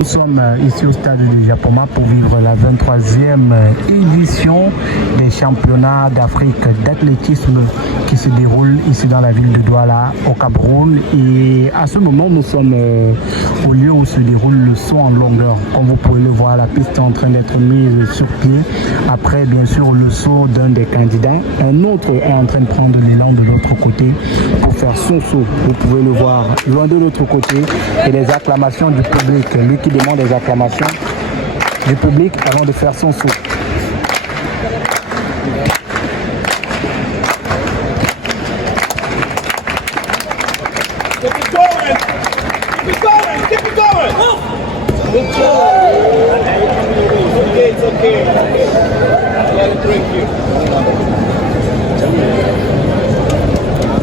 Nous sommes ici au stade de Japoma pour vivre la 23e édition des championnats d'Afrique d'athlétisme qui se déroulent ici dans la ville de Douala au Cameroun. Et à ce moment, nous sommes au lieu où se déroule le saut en longueur. Comme vous pouvez le voir, la piste est en train d'être mise sur pied. Après, bien sûr, le saut d'un des candidats. Un autre est en train de prendre l'élan de l'autre côté pour faire son saut. Vous pouvez le voir loin de l'autre côté et les acclamations du public. Lui qui demande des acclamations du public avant de faire son saut.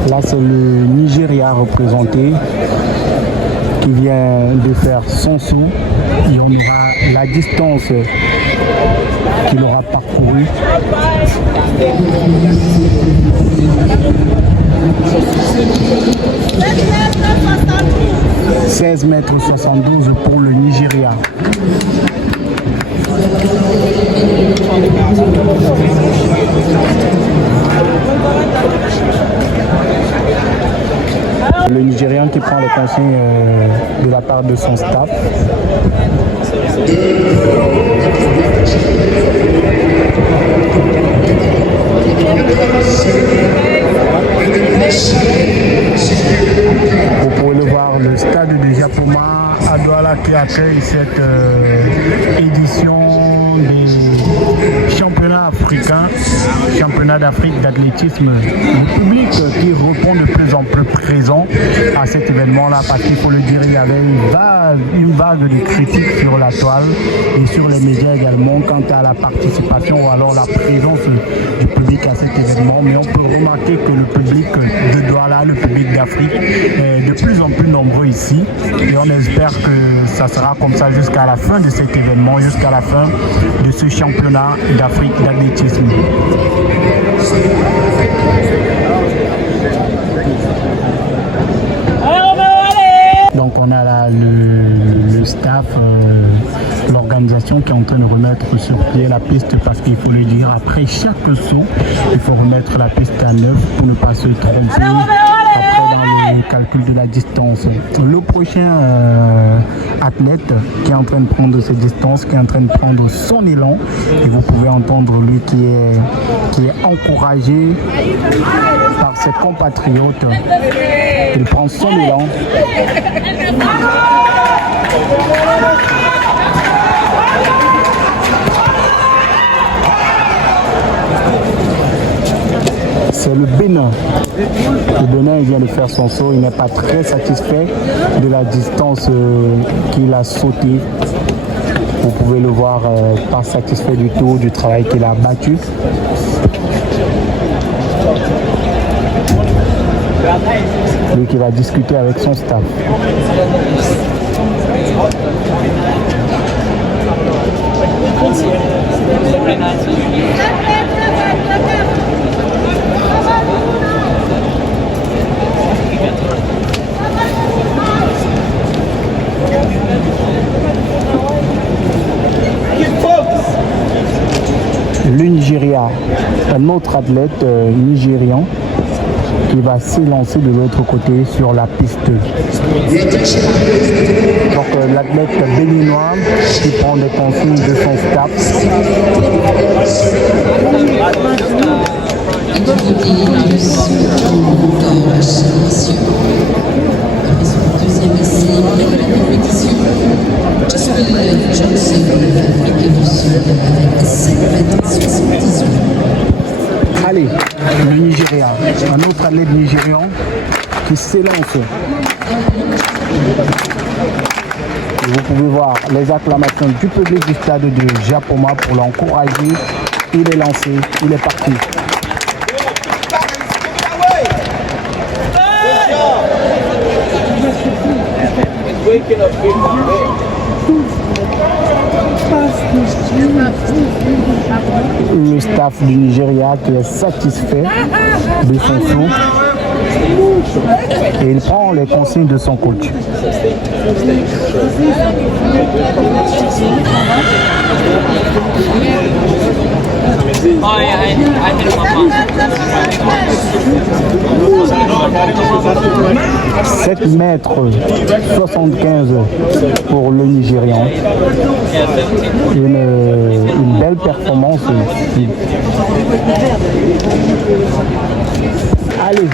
Là, c'est le Nigeria représenté qui vient de faire son saut et on aura la distance qu'il aura parcourue. 16,72 m pour le Nigeria. Le Nigérian qui prend les consignes de la part de son staff. Vous pouvez le voir, le stade de Japoma à Douala qui accueille cette édition des championnats africains, championnat d'Afrique d'athlétisme. Le public qui répond de plus en plus présent à cet événement-là, parce qu'il faut le dire, il y avait une vague de critiques sur la toile et sur les médias également quant à la participation ou alors la présence du public à cet événement. Mais on peut remarquer que le public de Douala, le public d'Afrique, est de plus en plus nombreux ici et on espère que ça sera comme ça jusqu'à la fin de cet événement, jusqu'à la fin de ce championnat d'Afrique d'athlétisme. Donc on a là le staff, l'organisation qui est en train de remettre sur pied la piste parce qu'il faut le dire, après chaque saut, il faut remettre la piste à neuf pour ne pas se tromper après dans le calcul de la distance. Le prochain athlète qui est en train de prendre cette distance, qui est en train de prendre son élan, et vous pouvez entendre lui qui est encouragé par ses compatriotes. Il prend son élan. C'est le Bénin. Le Bénin, il vient de faire son saut. Il n'est pas très satisfait de la distance qu'il a sauté. Vous pouvez le voir, pas satisfait du tout du travail qu'il a battu. Lui qui va discuter avec son staff. Le Nigeria, un autre athlète nigérian qui va s'élancer de l'autre côté sur la piste. Donc l'athlète béninois qui prend des consignes de son staff. Allez, le Nigeria, un autre athlète nigérian qui s'élance. Vous pouvez voir les acclamations du public du stade de Japoma pour l'encourager. Il est lancé, il est parti. Le staff du Nigeria qui est satisfait de son saut et il prend les consignes de son coach. 7 mètres 75 pour le Nigérian. Une belle performance ici. Allez,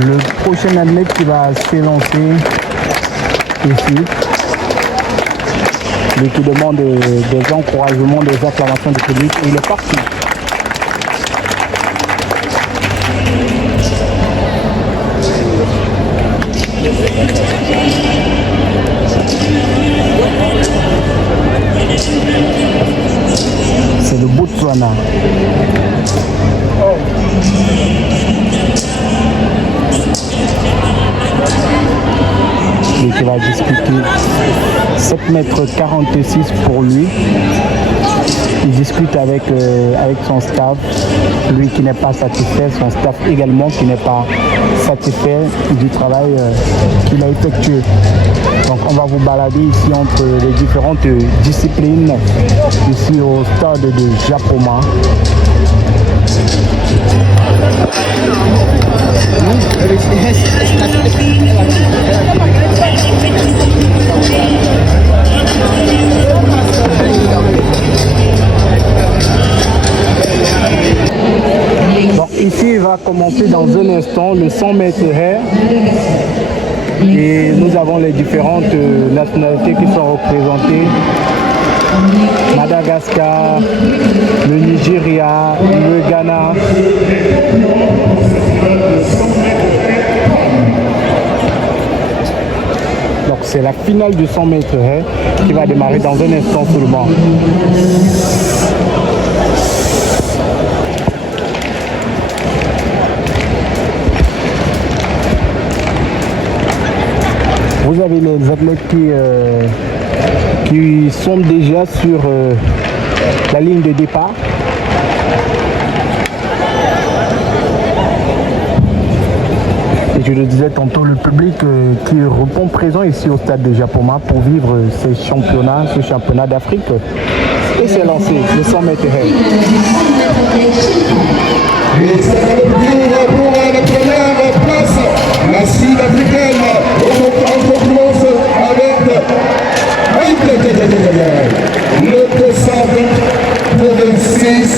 le prochain athlète qui va s'élancer ici, et qui demande des encouragements, des acclamations du public, il est parti. C'est le Botswana. Et qui va discuter 7 mètres 46 pour lui. Il discute avec son staff, lui qui n'est pas satisfait, son staff également qui n'est pas satisfait du travail qu'il a effectué. Donc on va vous balader ici entre les différentes disciplines, ici au stade de Japoma. Donc ici il va commencer dans un instant le 100 mètres haies et nous avons les différentes nationalités qui sont représentées. Madagascar, le Nigeria, le Ghana. Donc c'est la finale du 100 mètres haies qui va démarrer dans un instant seulement. Vous avez les athlètes qui sont déjà sur la ligne de départ. Et je le disais tantôt, le public qui répond présent ici au stade de Japoma pour vivre ce championnat d'Afrique. Et c'est lancé, le 100 mètres haies. La Sud-Africaine en concurrence avec le 220 pour 26.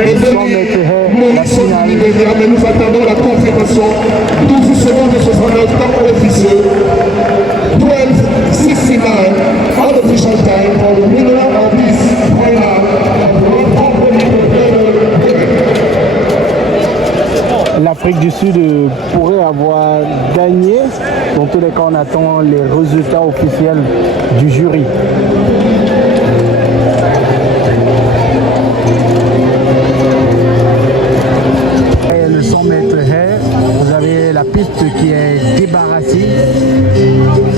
Et nous attendons la confirmation 12 secondes de 69 temps officieux. 12:69 unofficial time for the winner of this final. L'Afrique du Sud pourrait avoir gagné. Dans tous les cas, on attend les résultats officiels du jury. Et le 100 mètres haies, vous avez la piste qui est débarrassée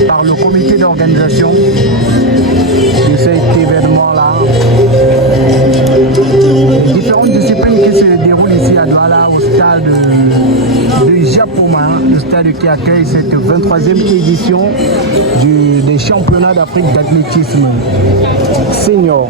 par le comité d'organisation de cet événement-là. Différentes disciplines qui se déroulent ici à Douala au stade de Japoma, le stade qui accueille cette 23e édition des championnats d'Afrique d'athlétisme senior.